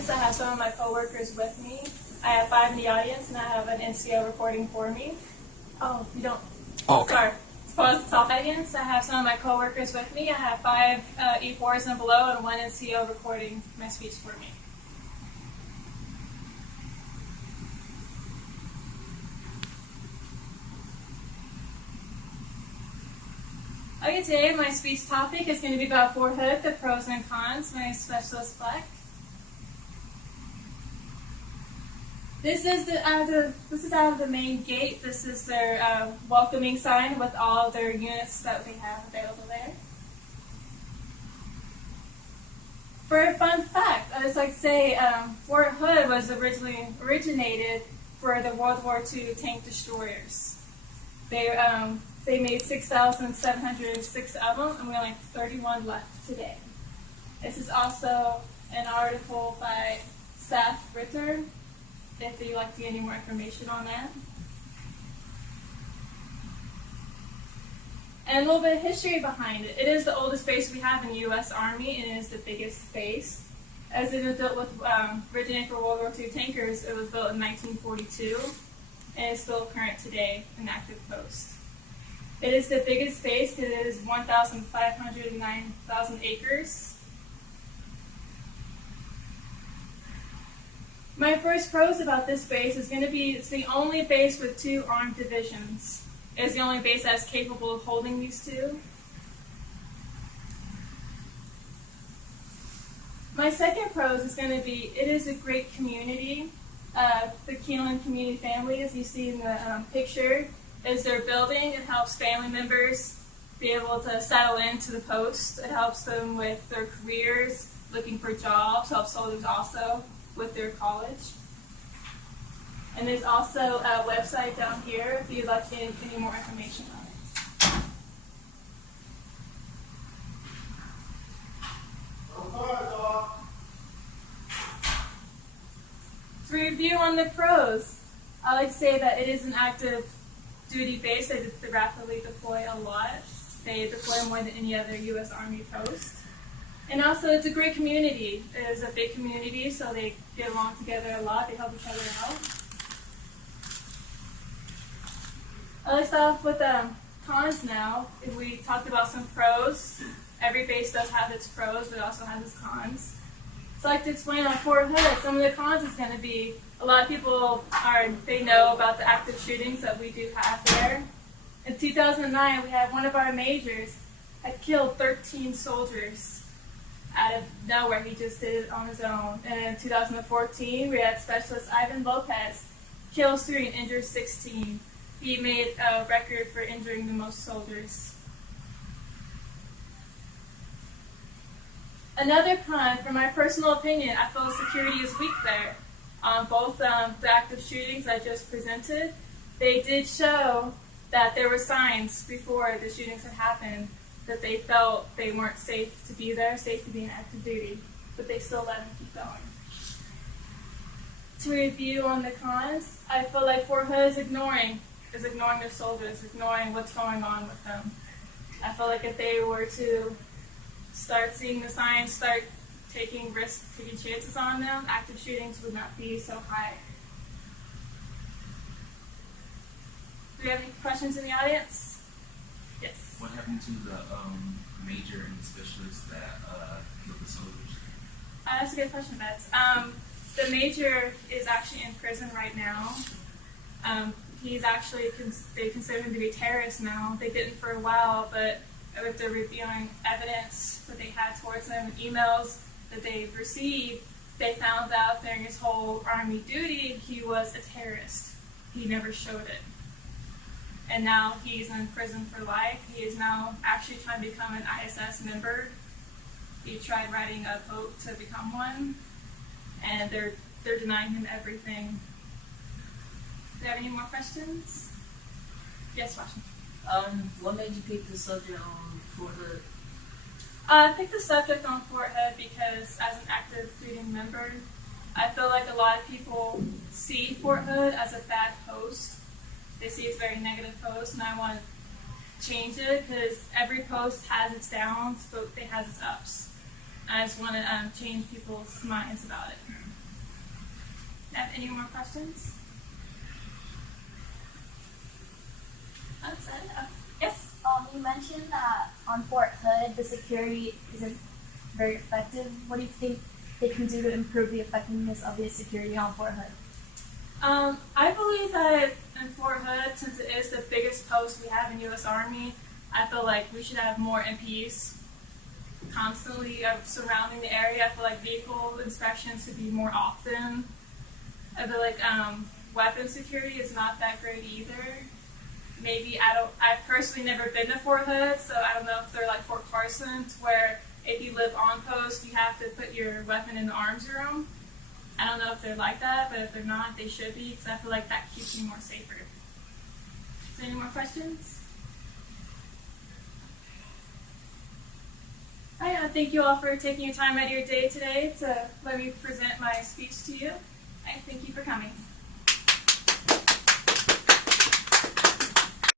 audience. I have some of my coworkers with me. I have 5 in the audience, and I have an NCO recording for me. Oh, you don't? Oh, okay. Sorry. Pause the top audience. I have some of my coworkers with me. I have 5 E4s and below, and 1 NCO recording my speech for me. Okay, today my speech topic is going to be about Fort Hood, the pros and cons. My name is Specialist Fleck. This is out of the main gate. This is their welcoming sign with all of their units that they have available there. For a fun fact, I just like to say Fort Hood was originated for the World War II tank destroyers. They made 6,706 of them, and we only have 31 left today. This is also an article by Staff Ritter, if you'd like to get any more information on that. And a little bit of history behind it. It is the oldest base we have in the U.S. Army, and it is the biggest base. As it was built with, originated for World War II tankers, it was built in 1942, and is still current today, an active post. It is the biggest base because it is 1,509,000 acres. My first pros about this base is going to be it's the only base with 2 armed divisions. It is the only base that is capable of holding these 2. My second pros is going to be it is a great community. The Keeneland community family, as you see in the picture, is their building. It helps family members be able to settle into the post. It helps them with their careers, looking for jobs, helps soldiers also with their college. And there's also a website down here if you'd like to get any more information on it. To review on the pros, I like to say that it is an active duty base. They rapidly deploy a lot. They deploy more than any other U.S. Army post. And also, it's a great community. It is a big community, so they get along together a lot. They help each other out. Let's start off with cons now. If we talked about some pros, every base does have its pros, but it also has its cons. So I'd like to explain on Fort Hood. Some of the cons is going to be a lot of people they know about the active shootings that we do have there. In 2009, we had one of our majors had killed 13 soldiers out of nowhere. He just did it on his own. And in 2014, we had Specialist Ivan Lopez kill 3 and injure 16. He made a record for injuring the most soldiers. Another con, from my personal opinion, I feel security is weak there. Both the active shootings I just presented, they did show that there were signs before the shootings had happened that they felt they weren't safe to be there, safe to be in active duty, but they still let them keep going. To review on the cons, I feel like Fort Hood is ignoring their soldiers, ignoring what's going on with them. I feel like if they were to start seeing the signs, start taking risks, taking chances on them, active shootings would not be so high. Do we have any questions in the audience? Yes. What happened to the major and the specialist that killed the soldiers? That's a good question, Bets. The major is actually in prison right now. He's actually, they consider him to be a terrorist now. They didn't for a while, but with the reviewing evidence that they had towards him and emails that they received, they found out during his whole Army duty he was a terrorist. He never showed it. And now he's in prison for life. He is now actually trying to become an ISS member. He tried writing a vote to become one, and they're denying him everything. Do you have any more questions? Yes, Washington. What made you pick the subject on Fort Hood? I picked the subject on Fort Hood because as an active duty member, I feel like a lot of people see Fort Hood as a bad post. They see it's a very negative post, and I want to change it because every post has its downs, but it has its ups. I just want to change people's minds about it. Have any more questions? That's it. Yes. You mentioned that on Fort Hood the security isn't very effective. What do you think they can do to improve the effectiveness of the security on Fort Hood? I believe that in Fort Hood, since it is the biggest post we have in U.S. Army, I feel like we should have more MPs constantly surrounding the area. I feel like vehicle inspections should be more often. I feel like weapon security is not that great either. Maybe I've personally never been to Fort Hood, so I don't know if they're like Fort Carson, where if you live on post, you have to put your weapon in the arms room. I don't know if they're like that, but if they're not, they should be, because I feel like that keeps you more safer. Is there any more questions? I thank you all for taking your time out of your day today to let me present my speech to you. I thank you for coming.